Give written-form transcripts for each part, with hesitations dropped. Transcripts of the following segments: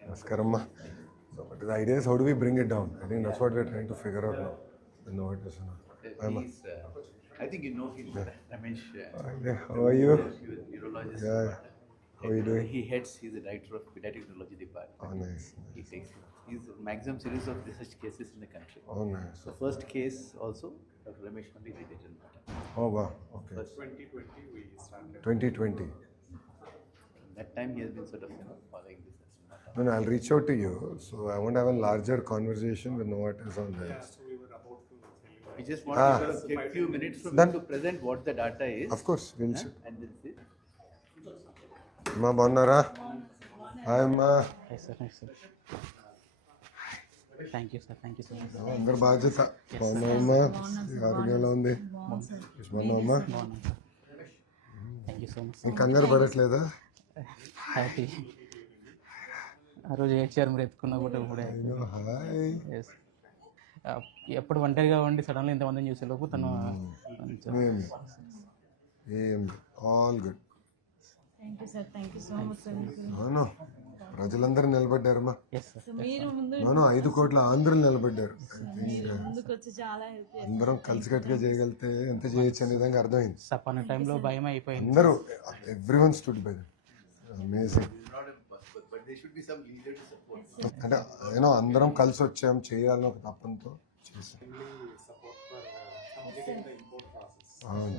Namaskaram. So, but the idea is how do we bring it down? I think that's what we're trying to figure out now. I know it is. I think you know him, Ramesh. Yeah, how are you? Urologist. Yeah. How are you doing? He's the director of pediatric urology department. Oh, nice. He's the maximum series of research cases in the country. Oh, nice. The first case also, Dr. Ramesh only did it in Bhatta. Oh, wow. Okay. First 2020 we started. 2020. that time he has been sort of following this as Bhatta. No, I'll reach out to you. So I want to have a larger conversation with Novartis on this. So we were about to tell you. We just want to get a few minutes from Done. you to present what the data is. Of course, we'll see. And then see. అమ్మా బాగున్నారా? హాయ్ అమ్మా. Hi sir. Thank you sir. Thank you so much. అందరు బాధ్యత. బాగున్నావమ్మా? ఆరోగ్యం ఎలా ఉంది? బాగున్నావమ్మా? Thank you so much. ఇంకా కంగారు పడట్లేదా? హ్యాపీ. ఆ రోజు ఏడ్చారు మీరు ఎత్తుకున్నా కూడా ఇప్పుడే. హాయ్. Yes. ఎప్పుడు ఒంటరిగా ఉండి సడన్గా ఇంతమందిని చూసే లోపు తను all good. Thank you sir. Thank you so much sir. అవును, ప్రజలందరూ నిలబడ్డారమ్మా. Yes sir. మీరు ముందు అవును, 5 కోట్ల ఆంధ్రులు నిలబడ్డారు. ముందుకు వచ్చి చాలా హెల్ప్ చేస్తారు. అందరం కలిసికట్టుగా చేయగలిగితే ఎంత చేయొచ్చు అనే విధంగా అర్థమైంది. సపన్న టైంలో భయం అయిపోయింది. అందరూ everyone stood by them. Amazing. But there should be some leader to support. అంటే యూనో అందరం కలిసి వచ్చాం, చేయాలని ఒక తప్పంతో చేసాం. Support for completing the import process. అవును,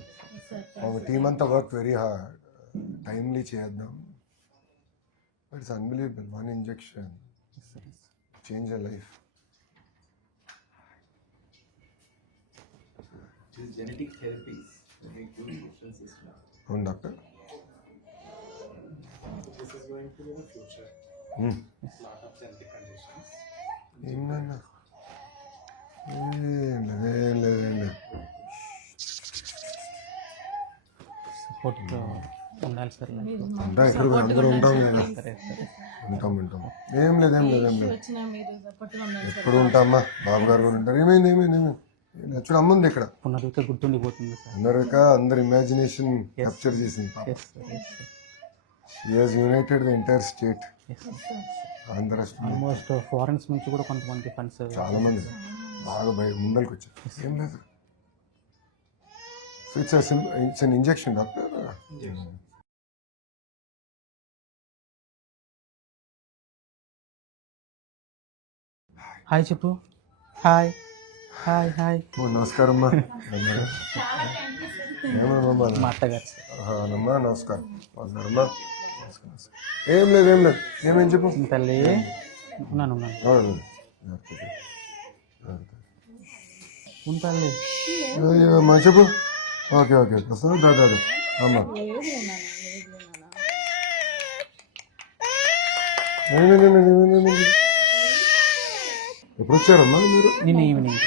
ఒక టీమ్ అంతా వర్క్ వెరీ హార్డ్. టైమ్లీ చేద్దాం. But it's unbelievable. 1 injection change a life. These genetic therapies make good difference now. అవును doctor. This is going to be the future. Lot of genetic conditions. ఏమన్నా ఏం లేదు. సపోర్ట్ ఉండాలి సార్. ఉంటాం, ఇక్కడ అందరూ ఉంటాం. ఉంటాం. ఏం లేదు. వచ్చినా మీరు సపోర్ట్గా ఉండాలి సార్. ఎప్పుడు ఉంటామా? బాబు గారు కూడా ఉంటారు. ఏమైంది? చూడు అమ్ముంది ఇక్కడ. పునరుద్ధ గుర్తుండిపోతుంది సార్. అందరు ఇమాజినేషన్ క్యాప్చర్ చేసింది. Yes sir. Yes sir. She has united the entire state. Yes sir. Andhra almost foreigns నుంచి కూడా కొంతమంది ఫండ్స్ చాలా మంది బాగా ముందరికి వచ్చారు. ఏం లేదు. So it's an injection doctor. Hi చెప్పు. హాయ్. నమస్కారం అమ్మా. మా అత్తగారు సార్. అమ్మా నమస్కారం. ఏం లేదు. ఏమేం చెప్పు తల్లి. ఉన్నాను. ఉంటాను. అమ్మా చెప్పు. ఓకే వస్తుంది. దాదా అమ్మా ఎప్పుడు వచ్చారమ్మా మీరు? నిన్న ఈవినింగ్.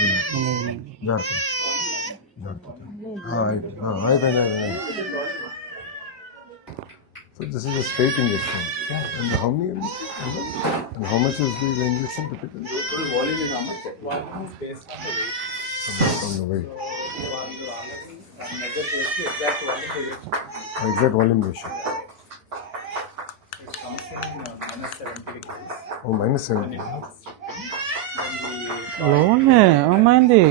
అయిపోయింది. So this is a straight injection. And how many? And how much is the injection typically? Total volume is how much? Volume is based on the weight. On the weight. Measure based to exact volume ratio. Exact volume ratio. It comes in -70 degrees. Oh, -70. లోనే అమ్మాయింది.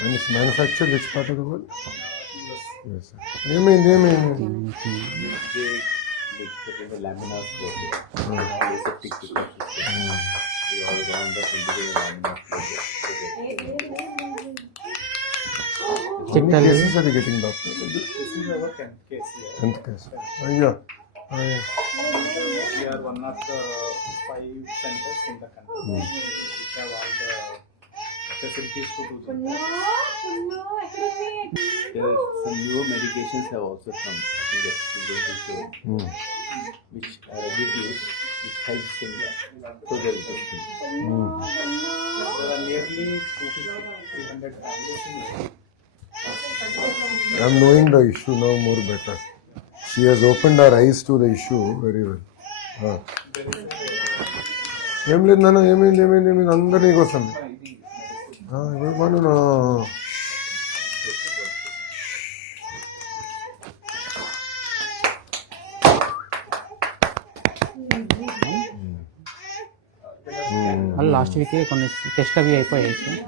And it's manufactured which part of the world? Yes, sir. ఏమైంది? They the laminar flow. Aseptic situation. We all round up into the laminar flow. How many cases are you getting, doctor? This is our 10th case here. 10th case. అయ్యో. We are one of the 5 centers in the country which have all the facilities to do that. There are some newer medications have also come. I think that's going to show which are ready to use, which helps in further testing. There are nearly 200-300 families in India. I'm knowing the issue now more better. She has opened her eyes to the issue very well. ఏం లేదు నాన్న. ఏమైంది? అందరు నీకు వస్తుంది. ఇప్పుడు వాళ్ళు last week కొన్ని టెస్ట్ అవి అయిపోయాయి sir.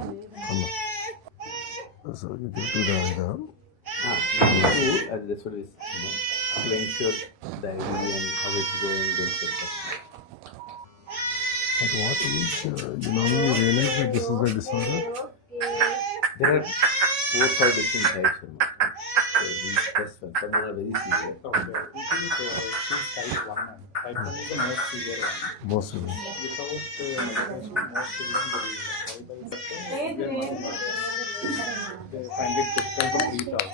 So you give to the That's what is, to ensure the ID and how it's going. At what age you normally realize that this is a disorder? There are 4 or 5 different types. So these tests, some are very severe. Okay. She's type 1 and type 1 is the most severe one. Most of them. Without medication, most children will die by they find it difficult to breathe out.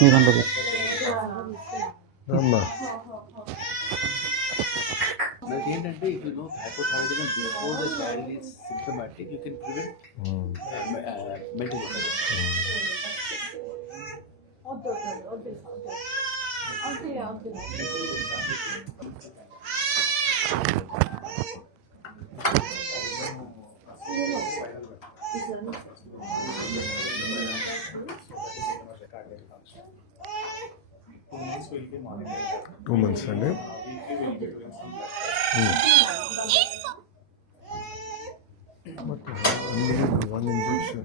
మీరంతా అమ్మా But ఏంటంటే if you know hypothyroidism before the child is symptomatic, you can prevent mental illness. Will be monitored. 2 months అండి. Weekly will be doing some blood But only one injection.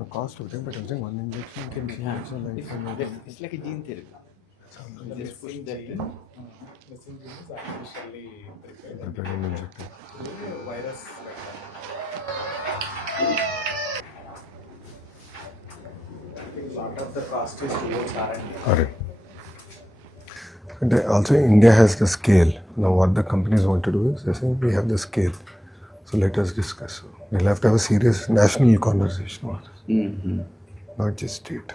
The cost of them, but I'm saying one injection can change your life. It's like a gene therapy. Just putting that in. The thing is artificially prepared. Prepared and injected. Virus like that. I think a lot of the cost is towards R&D. Alright. And also India has the scale. Now what the companies want to do is they say we have the scale. So let us discuss. So we'll have to have a serious national conversation on this, not just state.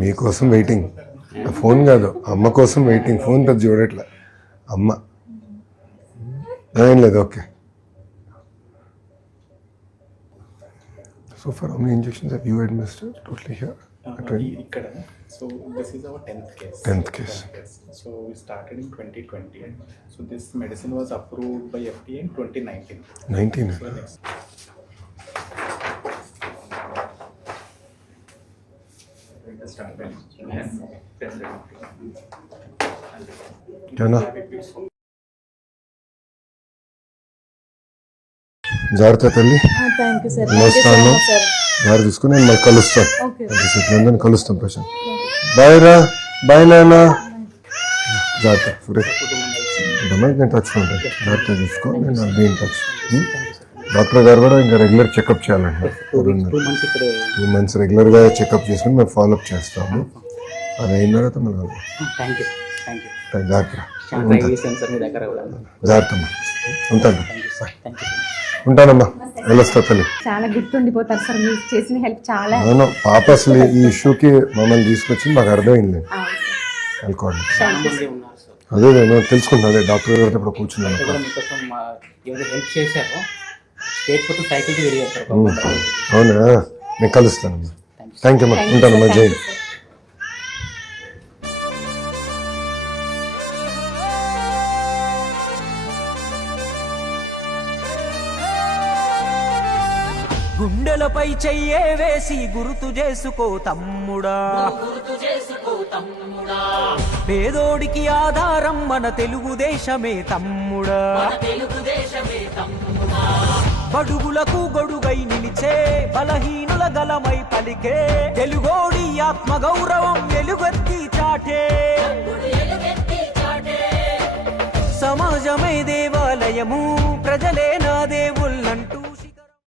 మీకోసం waiting. Phone కాదు, అమ్మ కోసం waiting. Phone పెద్ద చూడట్లే అమ్మ. ఏం లేదు, okay. So for how many injections have you administered totally here? Ikkada. So this is our 10th case. 10th case. So we started in 2020. So this medicine was approved by FDA in 2019. 19. So next. क्या జాగ్రత్త తల్లి. Thank you sir. వస్తాను, జాగ్రత్త తీసుకుని నేను మళ్ళీ కలుస్తాను. ఓకే. కలుస్తాం ప్రశాంత్. బాయ్ రా, బాయ్ నాన్న. జాగ్రత్త సురేష్. నేను టచ్లో ఉంటాను. జాగ్రత్త చూసుకో, నేను బీ ఇన్ టచ్. డాక్టర్ గారు కూడా ఇంకా రెగ్యులర్ చెకప్ చేయాలంట. 2 months రెగ్యులర్గా చెకప్ చేసుకుని మేము ఫాలోఅప్ చేస్తాము. అది అయిన తర్వాత మళ్ళీ జాగ్రత్త. జాగ్రత్త అమ్మా, ఉంటాను. ఉంటానమ్మా, వెళ్ళొస్తా తల్లి. చాలా గుర్తుండిపోతారు సార్ మీరు చేసిన హెల్ప్ చాలా. అవును పాప అసలు ఈ ఇష్యూకి మమ్మల్ని తీసుకొచ్చి మాకు అర్థమైంది. అనుకోండి అదే నేను తెలుసుకుంటాను. అదే డాక్టర్ గారితో ఇప్పుడు కూర్చున్నాను. అవునా, నేను కలుస్తానమ్మా. థ్యాంక్ యూ అమ్మా, ఉంటానమ్మా. జై. గుండెలపై చెయ్యే వేసి గుర్తు చేసుకో తమ్ముడా, పేదోడికి ఆధారం మన తెలుగుదేశమే తమ్ముడా, బడుగులకు గొడుగై నిలిచే బలహీనుల గలమై పలికే తెలుగోడి ఆత్మగౌరవం వెలుగెత్తి చాటే, సమాజమే దేవాలయము ప్రజలే నా దేవుళ్ళంటూ